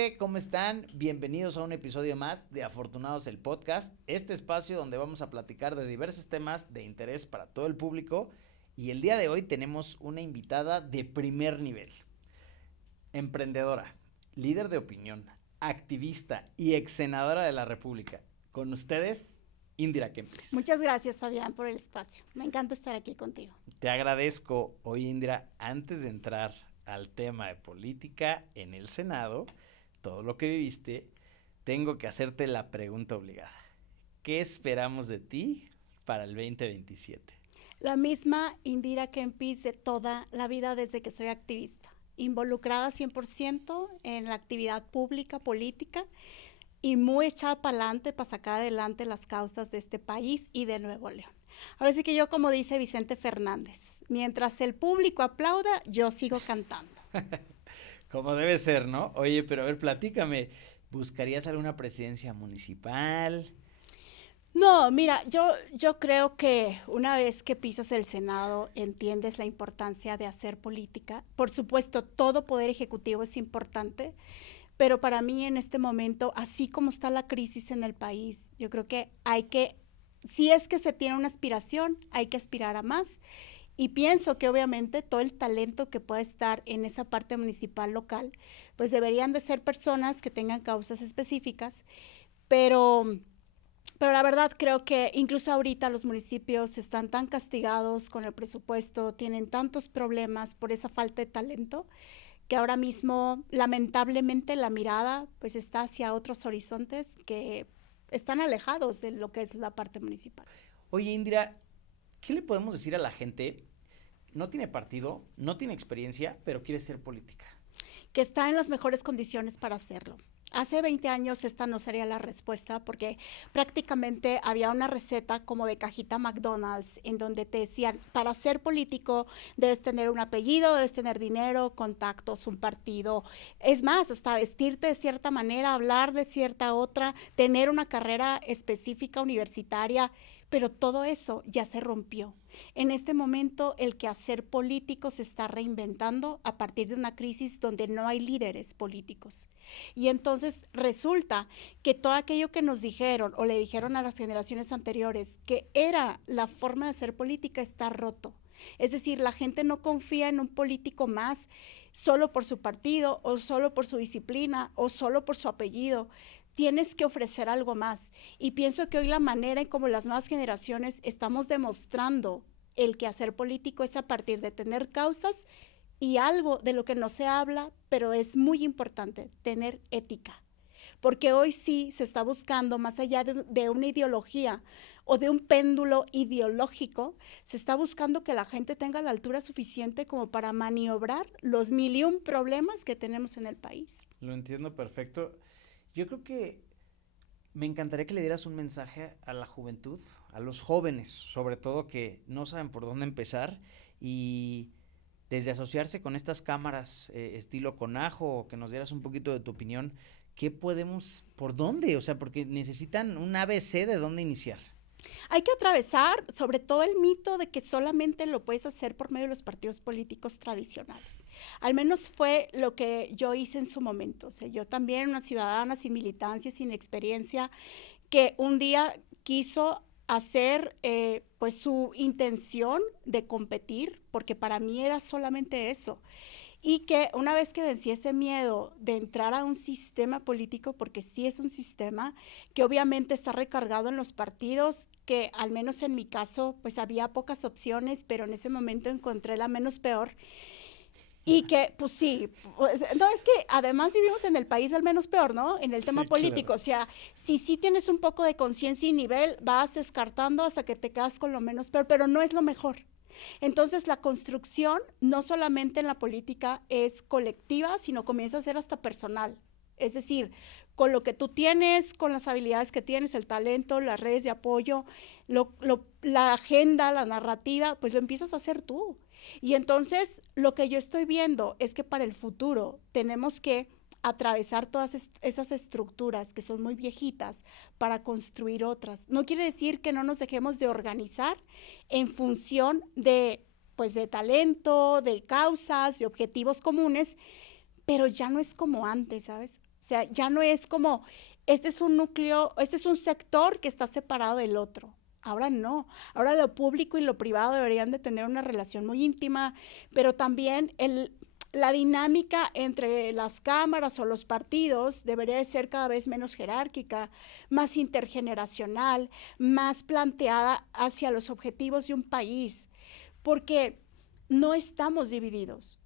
gente, ¿cómo están? Bienvenidos a un episodio más de Afortunados el Podcast, este espacio donde vamos a platicar de diversos temas de interés para todo el público y el día de hoy tenemos una invitada de primer nivel, emprendedora, líder de opinión, activista y ex senadora de la República. Con ustedes, Indira Kempis. Muchas gracias, Fabián, por el espacio. Me encanta estar aquí contigo. Te agradezco. Oye, Indira, antes de entrar al tema de política en el Senado, todo lo que viviste, tengo que hacerte la pregunta obligada. ¿Qué esperamos de ti para el 2027? La misma Indira Kempis de toda la vida desde que soy activista, involucrada 100% en la actividad pública, política, y muy echada para adelante para sacar adelante las causas de este país y de Nuevo León. Ahora sí que yo, como dice Vicente Fernández, mientras el público aplauda, yo sigo cantando. Como debe ser, ¿no? Oye, pero a ver, platícame, ¿buscarías alguna presidencia municipal? No, mira, yo creo que una vez que pisas el Senado, entiendes la importancia de hacer política. Por supuesto, todo poder ejecutivo es importante, pero para mí en este momento, así como está la crisis en el país, yo creo que si es que se tiene una aspiración, hay que aspirar a más. Y pienso que obviamente todo el talento que pueda estar en esa parte municipal local, pues deberían de ser personas que tengan causas específicas, pero la verdad creo que incluso ahorita los municipios están tan castigados con el presupuesto, tienen tantos problemas por esa falta de talento, que ahora mismo lamentablemente la mirada pues está hacia otros horizontes que están alejados de lo que es la parte municipal. Oye, Indira, ¿qué le podemos decir a la gente? No tiene partido, no tiene experiencia, pero quiere ser política. Que está en las mejores condiciones para hacerlo. Hace 20 años esta no sería la respuesta porque prácticamente había una receta como de cajita McDonald's en donde te decían, para ser político debes tener un apellido, debes tener dinero, contactos, un partido. Es más, hasta vestirte de cierta manera, hablar de cierta otra, tener una carrera específica universitaria, pero todo eso ya se rompió. En este momento el quehacer político se está reinventando a partir de una crisis donde no hay líderes políticos. Y entonces resulta que todo aquello que nos dijeron o le dijeron a las generaciones anteriores que era la forma de hacer política está roto. Es decir, la gente no confía en un político más solo por su partido o solo por su disciplina o solo por su apellido. Tienes que ofrecer algo más. Y pienso que hoy la manera en como las nuevas generaciones estamos demostrando el quehacer político es a partir de tener causas y algo de lo que no se habla, pero es muy importante, tener ética. Porque hoy sí se está buscando, más allá de una ideología o de un péndulo ideológico, se está buscando que la gente tenga la altura suficiente como para maniobrar los 1,000,000 problemas que tenemos en el país. Lo entiendo perfecto. Yo creo que me encantaría que le dieras un mensaje a la juventud, a los jóvenes, sobre todo que no saben por dónde empezar y desde asociarse con estas cámaras estilo Conajo, que nos dieras un poquito de tu opinión, ¿qué podemos, por dónde? O sea, porque necesitan un ABC de dónde iniciar. Hay que atravesar sobre todo el mito de que solamente lo puedes hacer por medio de los partidos políticos tradicionales. Al menos fue lo que yo hice en su momento. O sea, yo también, una ciudadana sin militancia, sin experiencia, que un día quiso hacer pues su intención de competir, porque para mí era solamente eso. Y que una vez que vencí ese miedo de entrar a un sistema político, porque sí es un sistema que obviamente está recargado en los partidos, que al menos en mi caso pues había pocas opciones, pero en ese momento encontré la menos peor. Y que, pues sí, pues, no, es que además vivimos en el país del menos peor, ¿no? En el tema Sí, político, claro. o sea, si sí tienes un poco de conciencia y nivel, vas descartando hasta que te quedas con lo menos peor, pero no es lo mejor. Entonces la construcción no solamente en la política es colectiva, sino comienza a ser hasta personal. Es decir, con lo que tú tienes, con las habilidades que tienes, el talento, las redes de apoyo, la agenda, la narrativa, pues lo empiezas a hacer tú. Y entonces lo que yo estoy viendo es que para el futuro tenemos que atravesar todas esas estructuras que son muy viejitas para construir otras. No quiere decir que no nos dejemos de organizar en función de, pues, de talento, de causas, de objetivos comunes, pero ya no es como antes, ¿sabes? O sea, ya no es como, este es un núcleo, este es un sector que está separado del otro. Ahora no, ahora lo público y lo privado deberían de tener una relación muy íntima, pero también la dinámica entre las cámaras o los partidos debería de ser cada vez menos jerárquica, más intergeneracional, más planteada hacia los objetivos de un país, porque no estamos divididos.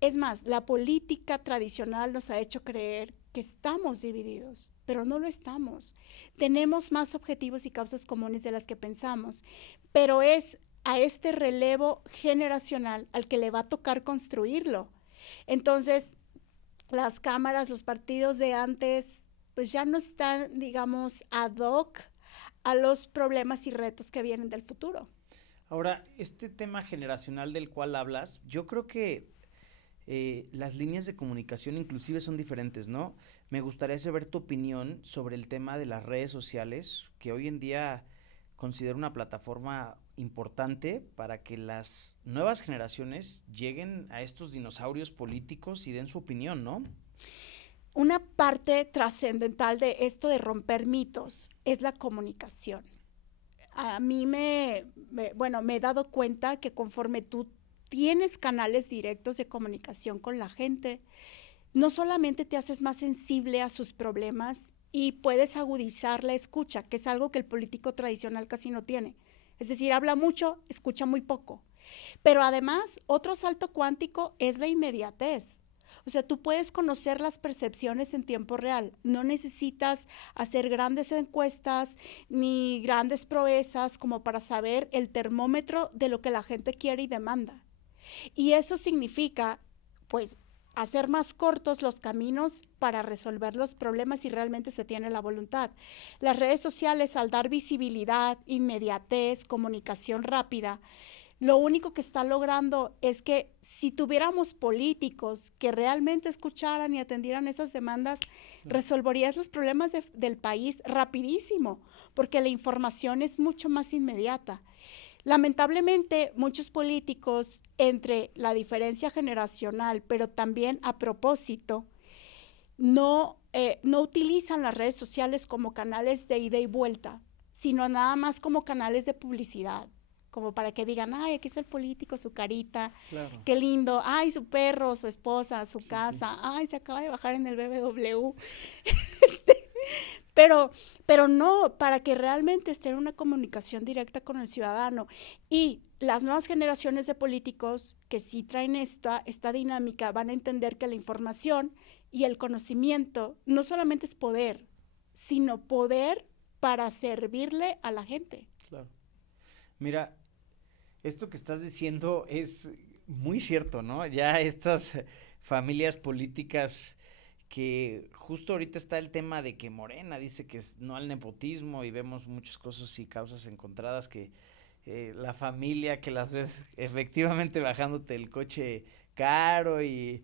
Es más, la política tradicional nos ha hecho creer que estamos divididos, pero no lo estamos. Tenemos más objetivos y causas comunes de las que pensamos, pero es a este relevo generacional al que le va a tocar construirlo. Entonces, las cámaras, los partidos de antes, pues ya no están, digamos, ad hoc a los problemas y retos que vienen del futuro. Ahora, este tema generacional del cual hablas, yo creo que las líneas de comunicación inclusive son diferentes, ¿no? Me gustaría saber tu opinión sobre el tema de las redes sociales, que hoy en día considero una plataforma importante para que las nuevas generaciones lleguen a estos dinosaurios políticos y den su opinión, ¿no? Una parte trascendental de esto de romper mitos es la comunicación. A mí me he dado cuenta que conforme tú tienes canales directos de comunicación con la gente, no solamente te haces más sensible a sus problemas y puedes agudizar la escucha, que es algo que el político tradicional casi no tiene. Es decir, habla mucho, escucha muy poco. Pero además, otro salto cuántico es la inmediatez. O sea, tú puedes conocer las percepciones en tiempo real. No necesitas hacer grandes encuestas ni grandes proezas como para saber el termómetro de lo que la gente quiere y demanda. Y eso significa, pues, hacer más cortos los caminos para resolver los problemas si realmente se tiene la voluntad. Las redes sociales, al dar visibilidad, inmediatez, comunicación rápida, lo único que está logrando es que si tuviéramos políticos que realmente escucharan y atendieran esas demandas, resolverías los problemas del país rapidísimo, porque la información es mucho más inmediata. Lamentablemente, muchos políticos, entre la diferencia generacional, pero también a propósito, no utilizan las redes sociales como canales de ida y vuelta, sino nada más como canales de publicidad, como para que digan, ay, aquí está el político, su carita, Claro. qué lindo, ay, su perro, su esposa, su casa, ay, se acaba de bajar en el BMW. Pero no, para que realmente esté en una comunicación directa con el ciudadano. Y las nuevas generaciones de políticos que sí traen esta dinámica van a entender que la información y el conocimiento no solamente es poder, sino poder para servirle a la gente. Claro. Mira, esto que estás diciendo es muy cierto, ¿no? Ya estas familias políticas que justo ahorita está el tema de que Morena dice que es no al nepotismo y vemos muchas cosas y causas encontradas que la familia que las ves efectivamente bajándote el coche caro y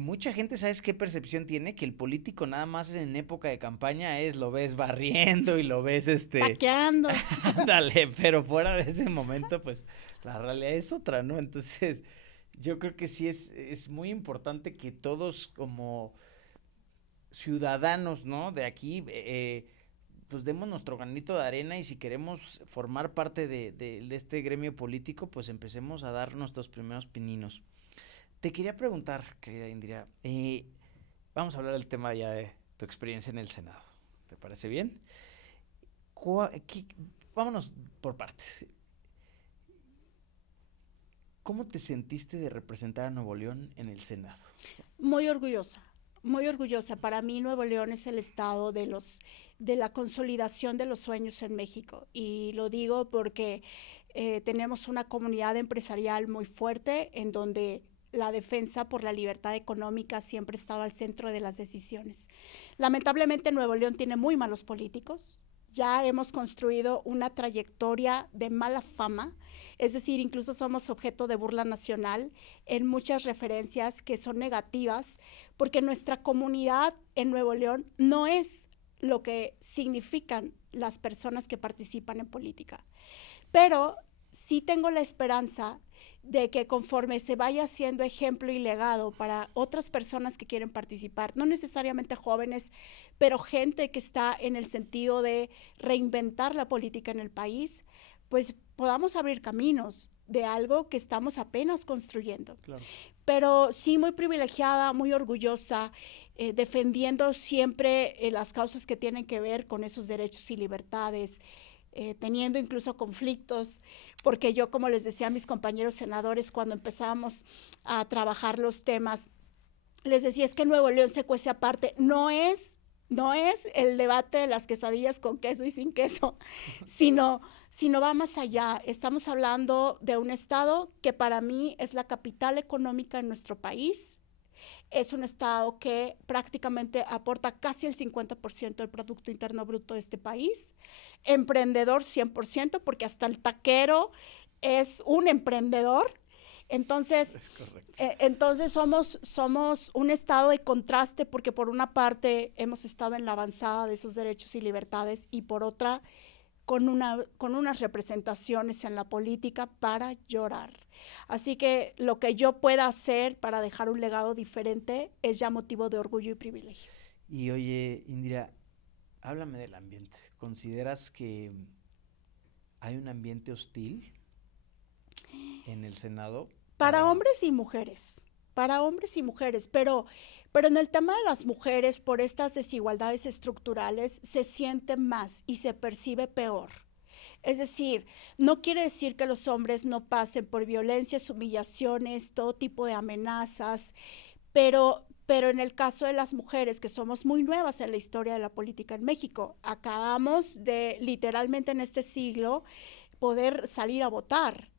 mucha gente, ¿sabes qué percepción tiene? Que el político nada más en época de campaña lo ves barriendo y lo ves Taqueando. ándale, pero fuera de ese momento pues la realidad es otra, ¿no? Entonces yo creo que sí es muy importante que todos como ciudadanos, ¿no? De aquí, pues demos nuestro granito de arena y si queremos formar parte de este gremio político, pues empecemos a dar nuestros primeros pininos. Te quería preguntar, querida Indira, vamos a hablar del tema ya de tu experiencia en el Senado. ¿Te parece bien? Vámonos por partes. ¿Cómo te sentiste de representar a Nuevo León en el Senado? Muy orgullosa, muy orgullosa. Para mí Nuevo León es el estado de la consolidación de los sueños en México. Y lo digo porque tenemos una comunidad empresarial muy fuerte en donde la defensa por la libertad económica siempre ha estado al centro de las decisiones. Lamentablemente Nuevo León tiene muy malos políticos. Ya hemos construido una trayectoria de mala fama, es decir, incluso somos objeto de burla nacional en muchas referencias que son negativas, porque nuestra comunidad en Nuevo León no es lo que significan las personas que participan en política. Pero sí tengo la esperanza de que conforme se vaya haciendo ejemplo y legado para otras personas que quieren participar, no necesariamente jóvenes, pero gente que está en el sentido de reinventar la política en el país, pues podamos abrir caminos de algo que estamos apenas construyendo. Claro. Pero sí muy privilegiada, muy orgullosa, defendiendo siempre las causas que tienen que ver con esos derechos y libertades, teniendo incluso conflictos, porque yo, como les decía a mis compañeros senadores, cuando empezábamos a trabajar los temas, les decía, es que Nuevo León se cuece aparte. No es el debate de las quesadillas con queso y sin queso, sino va más allá. Estamos hablando de un estado que para mí es la capital económica en nuestro país. Es un estado que prácticamente aporta casi el 50% del Producto Interno Bruto de este país. Emprendedor 100%, porque hasta el taquero es un emprendedor. Entonces, somos un estado de contraste, porque por una parte hemos estado en la avanzada de esos derechos y libertades, y por otra con unas representaciones en la política para llorar. Así que lo que yo pueda hacer para dejar un legado diferente es ya motivo de orgullo y privilegio. Y oye, Indira, háblame del ambiente. ¿Consideras que hay un ambiente hostil en el Senado? Para hombres y mujeres, pero en el tema de las mujeres, por estas desigualdades estructurales, se siente más y se percibe peor. Es decir, no quiere decir que los hombres no pasen por violencias, humillaciones, todo tipo de amenazas, pero en el caso de las mujeres, que somos muy nuevas en la historia de la política en México, acabamos de, literalmente en este siglo, poder salir a votar.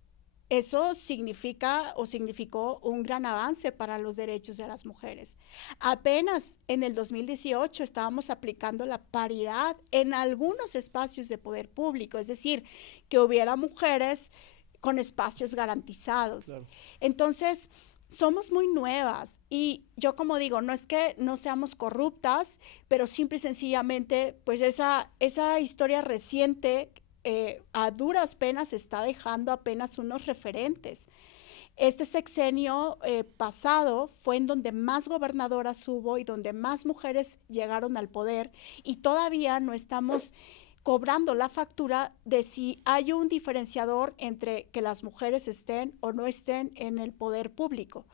Eso significó un gran avance para los derechos de las mujeres. Apenas en el 2018 estábamos aplicando la paridad en algunos espacios de poder público, es decir, que hubiera mujeres con espacios garantizados. Claro. Entonces, somos muy nuevas y yo, como digo, no es que no seamos corruptas, pero simple y sencillamente, pues esa historia reciente a duras penas está dejando apenas unos referentes. Este sexenio pasado fue en donde más gobernadoras hubo y donde más mujeres llegaron al poder, y todavía no estamos cobrando la factura de si hay un diferenciador entre que las mujeres estén o no estén en el poder público.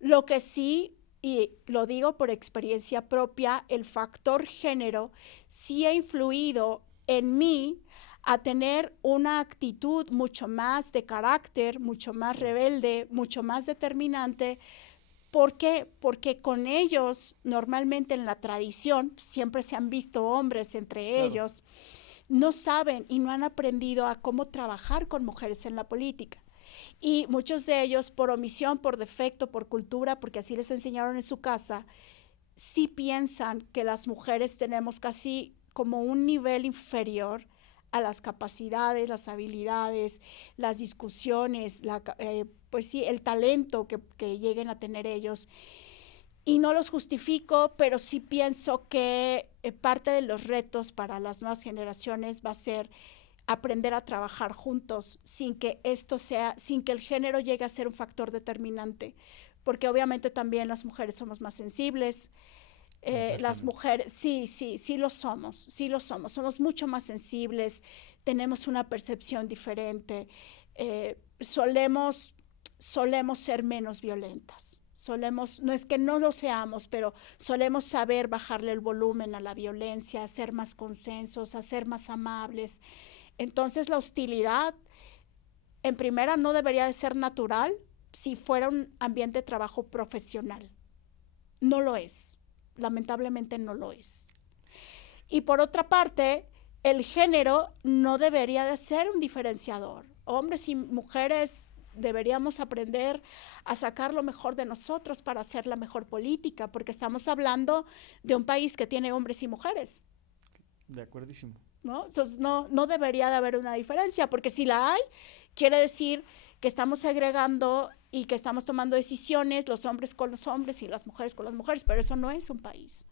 Lo que sí, y lo digo por experiencia propia, el factor género sí ha influido en mí a tener una actitud mucho más de carácter, mucho más rebelde, mucho más determinante. ¿Por qué? Porque con ellos, normalmente en la tradición, siempre se han visto hombres entre ellos, no saben y no han aprendido a cómo trabajar con mujeres en la política. Y muchos de ellos, por omisión, por defecto, por cultura, porque así les enseñaron en su casa, sí piensan que las mujeres tenemos casi como un nivel inferior a las capacidades, las habilidades, las discusiones, pues sí, el talento que lleguen a tener ellos. Y no los justifico, pero sí pienso que parte de los retos para las nuevas generaciones va a ser aprender a trabajar juntos sin que el género llegue a ser un factor determinante, porque obviamente también las mujeres somos más sensibles. Las mujeres, sí lo somos, somos mucho más sensibles, tenemos una percepción diferente, solemos ser menos violentas, no es que no lo seamos, pero solemos saber bajarle el volumen a la violencia, hacer más consensos, hacer más amables. Entonces la hostilidad, en primera, no debería de ser natural si fuera un ambiente de trabajo profesional, no lo es. Lamentablemente no lo es. Y por otra parte, el género no debería de ser un diferenciador. Hombres y mujeres deberíamos aprender a sacar lo mejor de nosotros para hacer la mejor política, porque estamos hablando de un país que tiene hombres y mujeres. De acuerdísimo. ¿No? Entonces, no debería de haber una diferencia, porque si la hay, quiere decir que estamos segregando y que estamos tomando decisiones, los hombres con los hombres y las mujeres con las mujeres, pero eso no es un país.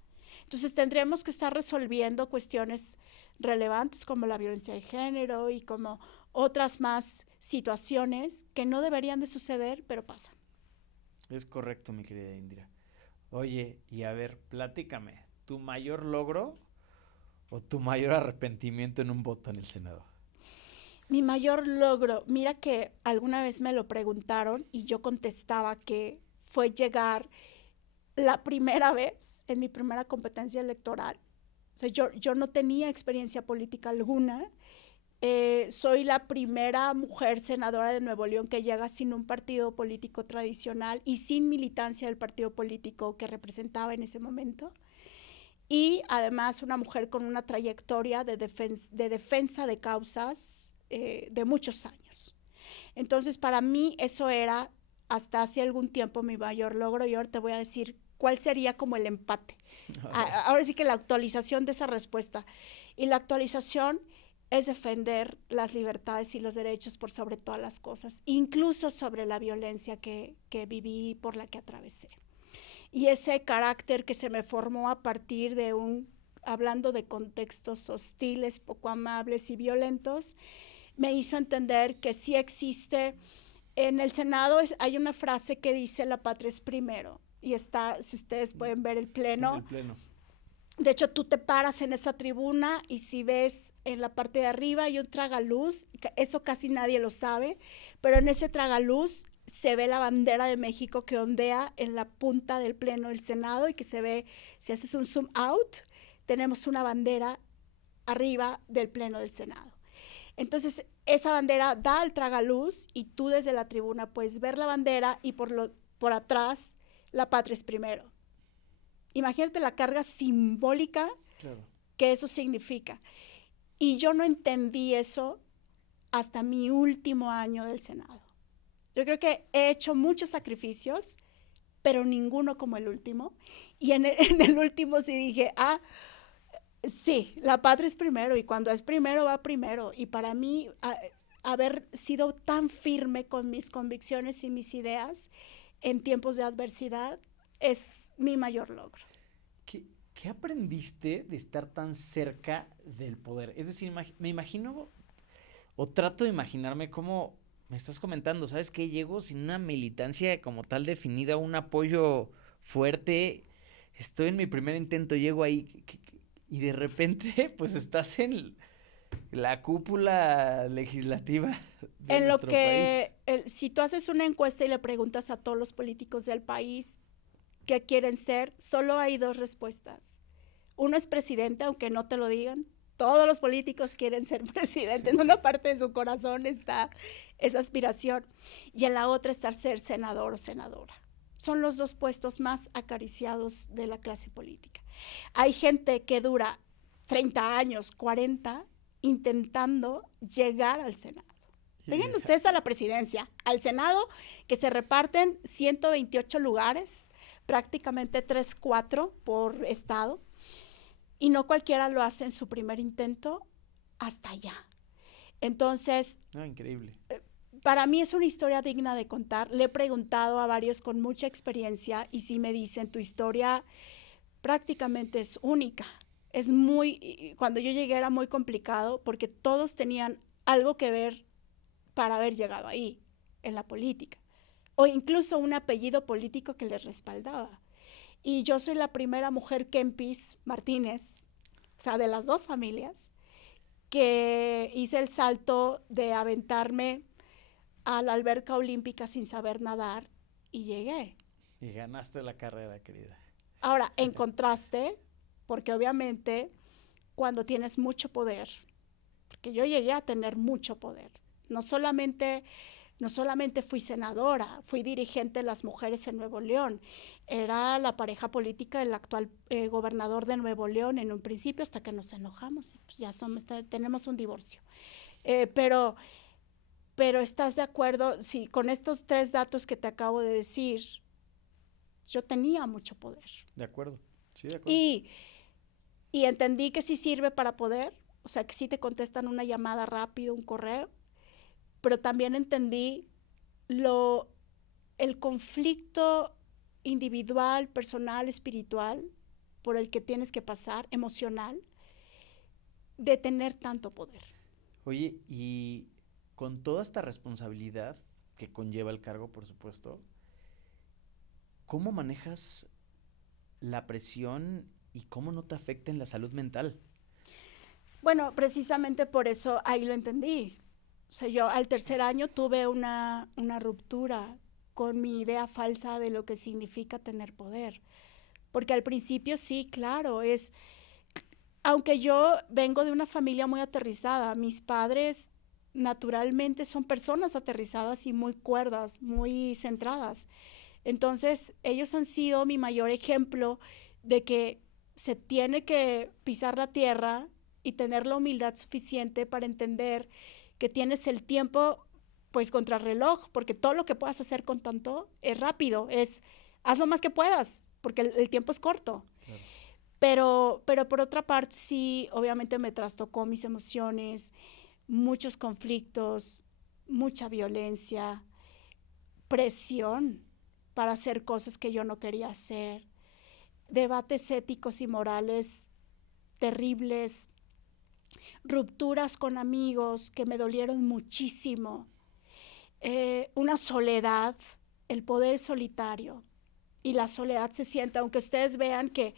Entonces tendríamos que estar resolviendo cuestiones relevantes como la violencia de género y como otras más situaciones que no deberían de suceder, pero pasan. Es correcto, mi querida Indira. Oye, y a ver, platícame, ¿tu mayor logro o tu mayor arrepentimiento en un voto en el Senado? Mi mayor logro, mira que alguna vez me lo preguntaron y yo contestaba que fue llegar la primera vez en mi primera competencia electoral. O sea, yo no tenía experiencia política alguna. Soy la primera mujer senadora de Nuevo León que llega sin un partido político tradicional y sin militancia del partido político que representaba en ese momento. Y además una mujer con una trayectoria de defensa de causas de muchos años. Entonces, para mí eso era hasta hace algún tiempo mi mayor logro y ahora te voy a decir cuál sería como el empate. Ahora sí que la actualización de esa respuesta. Y la actualización es defender las libertades y los derechos por sobre todas las cosas, incluso sobre la violencia que viví, por la que atravesé. Y ese carácter que se me formó a partir de hablando de contextos hostiles, poco amables y violentos, me hizo entender que sí existe. En el Senado hay una frase que dice la patria es primero y está, si ustedes pueden ver el pleno. El pleno. De hecho, tú te paras en esa tribuna y si ves en la parte de arriba hay un tragaluz, eso casi nadie lo sabe, pero en ese tragaluz se ve la bandera de México que ondea en la punta del pleno del Senado y que se ve, si haces un zoom out, tenemos una bandera arriba del pleno del Senado. Entonces, esa bandera da al tragaluz y tú desde la tribuna puedes ver la bandera y por atrás la patria es primero. Imagínate la carga simbólica que eso significa. Y yo no entendí eso hasta mi último año del Senado. Yo creo que he hecho muchos sacrificios, pero ninguno como el último. Y en el último sí dije, sí, la patria es primero y cuando es primero va primero. Y para mí haber sido tan firme con mis convicciones y mis ideas en tiempos de adversidad es mi mayor logro. ¿Qué aprendiste de estar tan cerca del poder? Es decir, me imagino o trato de imaginarme cómo me estás comentando, ¿sabes qué? Llego sin una militancia como tal definida, un apoyo fuerte. Estoy en mi primer intento, llego ahí y de repente pues estás en la cúpula legislativa de en nuestro lo que país. si tú haces una encuesta y le preguntas a todos los políticos del país qué quieren ser, solo hay dos respuestas. Uno es presidente, aunque no te lo digan. Todos los políticos quieren ser presidente. En una parte de su corazón está esa aspiración. Y en la otra está ser senador o senadora. Son los dos puestos más acariciados de la clase política. Hay gente que dura 30 años, 40, intentando llegar al Senado. Lleguen ustedes a la presidencia, al Senado, que se reparten 128 lugares, prácticamente 3, 4 por estado. Y no cualquiera lo hace en su primer intento hasta allá. Entonces, increíble. Para mí es una historia digna de contar. Le he preguntado a varios con mucha experiencia y sí me dicen, tu historia prácticamente es única. Cuando yo llegué era muy complicado porque todos tenían algo que ver para haber llegado ahí, en la política. O incluso un apellido político que les respaldaba. Y yo soy la primera mujer Kempis Martínez, o sea, de las dos familias, que hice el salto de aventarme a la alberca olímpica sin saber nadar y llegué. Y ganaste la carrera, querida. Ahora, en contraste, porque obviamente cuando tienes mucho poder, porque yo llegué a tener mucho poder, no solamente fui senadora, fui dirigente de las mujeres en Nuevo León, era la pareja política del actual gobernador de Nuevo León en un principio hasta que nos enojamos y pues ya tenemos un divorcio. Pero ¿estás de acuerdo? Sí, con estos 3 datos que te acabo de decir, yo tenía mucho poder. De acuerdo, sí, de acuerdo. Y entendí que sí sirve para poder, o sea, que sí te contestan una llamada rápido, un correo, pero también entendí el conflicto individual, personal, espiritual, por el que tienes que pasar, emocional, de tener tanto poder. Oye, y con toda esta responsabilidad que conlleva el cargo, por supuesto, ¿cómo manejas la presión y cómo no te afecta en la salud mental? Bueno, precisamente por eso ahí lo entendí. O sea, yo al tercer año tuve una ruptura con mi idea falsa de lo que significa tener poder. Porque al principio sí, claro, aunque yo vengo de una familia muy aterrizada, mis padres naturalmente son personas aterrizadas y muy cuerdas, muy centradas. Entonces, ellos han sido mi mayor ejemplo de que se tiene que pisar la tierra y tener la humildad suficiente para entender que tienes el tiempo pues contrarreloj, porque todo lo que puedas hacer con tanto es rápido, haz lo más que puedas, porque el tiempo es corto. Claro. Pero por otra parte sí, obviamente me trastocó mis emociones, muchos conflictos, mucha violencia, presión para hacer cosas que yo no quería hacer, debates éticos y morales terribles, rupturas con amigos que me dolieron muchísimo, una soledad, el poder solitario. Y la soledad se siente, aunque ustedes vean que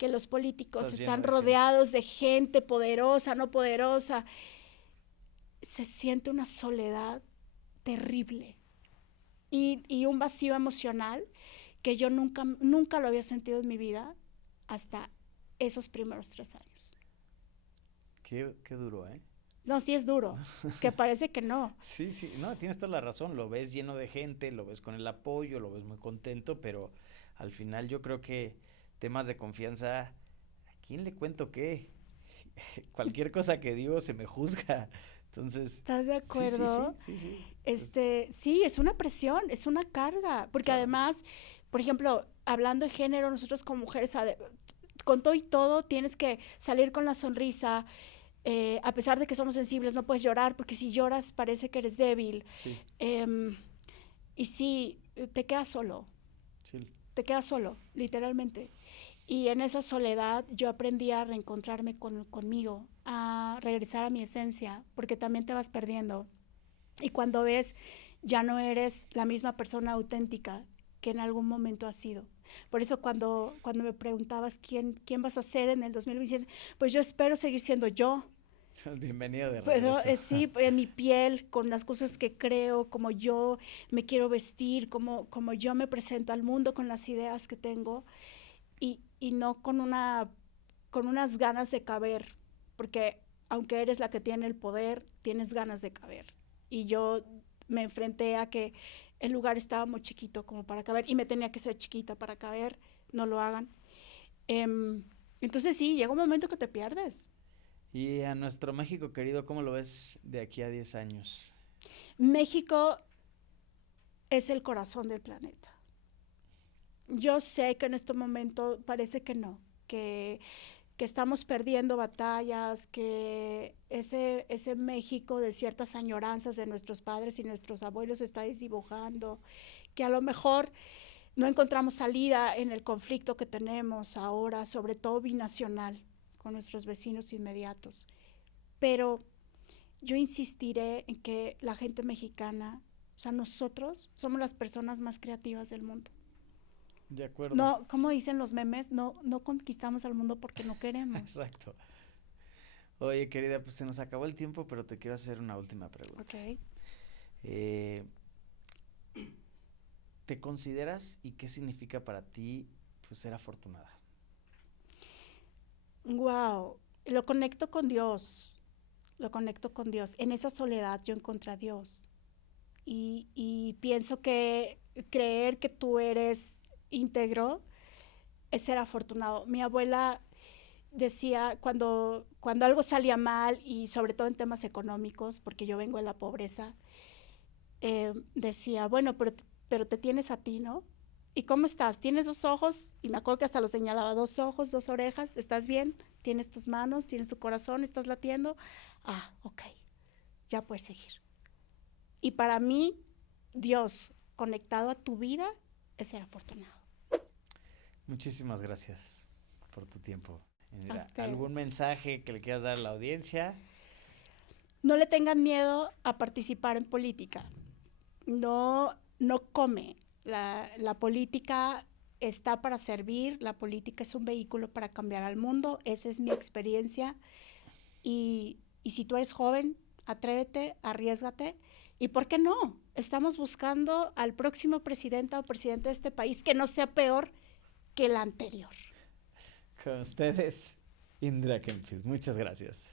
los políticos están rodeados de gente poderosa, no poderosa, se siente una soledad terrible y un vacío emocional que yo nunca lo había sentido en mi vida hasta esos primeros 3 años. Qué duro, ¿eh? No, sí es duro, es que parece que no. Sí, no, tienes toda la razón, lo ves lleno de gente, lo ves con el apoyo, lo ves muy contento, pero al final yo creo que temas de confianza, ¿a quién le cuento qué? Cualquier cosa que digo se me juzga, entonces... ¿Estás de acuerdo? Sí. Sí, es una presión, es una carga, porque Claro. Además, por ejemplo, hablando de género, nosotros como mujeres, con todo y todo, tienes que salir con la sonrisa, a pesar de que somos sensibles, no puedes llorar, porque si lloras parece que eres débil. Sí. Y sí, te quedas solo. Sí. Te quedas solo, literalmente. Y en esa soledad yo aprendí a reencontrarme conmigo, a regresar a mi esencia, porque también te vas perdiendo. Y cuando ves, ya no eres la misma persona auténtica que en algún momento has sido. Por eso cuando me preguntabas quién vas a ser en el 2027, pues yo espero seguir siendo yo. Bienvenido de regreso. Pero sí, en mi piel, con las cosas que creo, como yo me quiero vestir, como yo me presento al mundo con las ideas que tengo y no con unas ganas de caber, porque aunque eres la que tiene el poder, tienes ganas de caber. Y yo me enfrenté a que el lugar estaba muy chiquito como para caber y me tenía que ser chiquita para caber, no lo hagan. Entonces sí, llega un momento que te pierdes. Y a nuestro México querido, ¿cómo lo ves de aquí a 10 años? México es el corazón del planeta. Yo sé que en este momento parece que no, que estamos perdiendo batallas, que ese México de ciertas añoranzas de nuestros padres y nuestros abuelos se está desdibujando, que a lo mejor no encontramos salida en el conflicto que tenemos ahora, sobre todo binacional, con nuestros vecinos inmediatos. Pero yo insistiré en que la gente mexicana, o sea, nosotros somos las personas más creativas del mundo. De acuerdo. No, como dicen los memes, no conquistamos al mundo porque no queremos. Exacto. Oye, querida, pues se nos acabó el tiempo, pero te quiero hacer una última pregunta. Ok. ¿Te consideras y qué significa para ti pues ser afortunada? Wow, lo conecto con Dios. En esa soledad yo encontré a Dios. Y pienso que creer que tú eres íntegro es ser afortunado. Mi abuela decía cuando algo salía mal y sobre todo en temas económicos, porque yo vengo de la pobreza, decía, bueno, pero te tienes a ti, ¿no? ¿Y cómo estás? ¿Tienes 2 ojos? Y me acuerdo que hasta lo señalaba, 2 ojos, 2 orejas, ¿estás bien? ¿Tienes tus manos? ¿Tienes tu corazón? ¿Estás latiendo? Ah, ok, ya puedes seguir. Y para mí, Dios conectado a tu vida es ser afortunado. Muchísimas gracias. por tu tiempo. A ustedes. ¿Algún mensaje que le quieras dar a la audiencia? No le tengan miedo a participar en política. No come. La política está para servir, la política es un vehículo para cambiar al mundo, esa es mi experiencia. Y si tú eres joven, atrévete, arriésgate. ¿Y por qué no? Estamos buscando al próximo presidente o presidente de este país que no sea peor que el anterior. Con ustedes, Indra Kempis. Muchas gracias.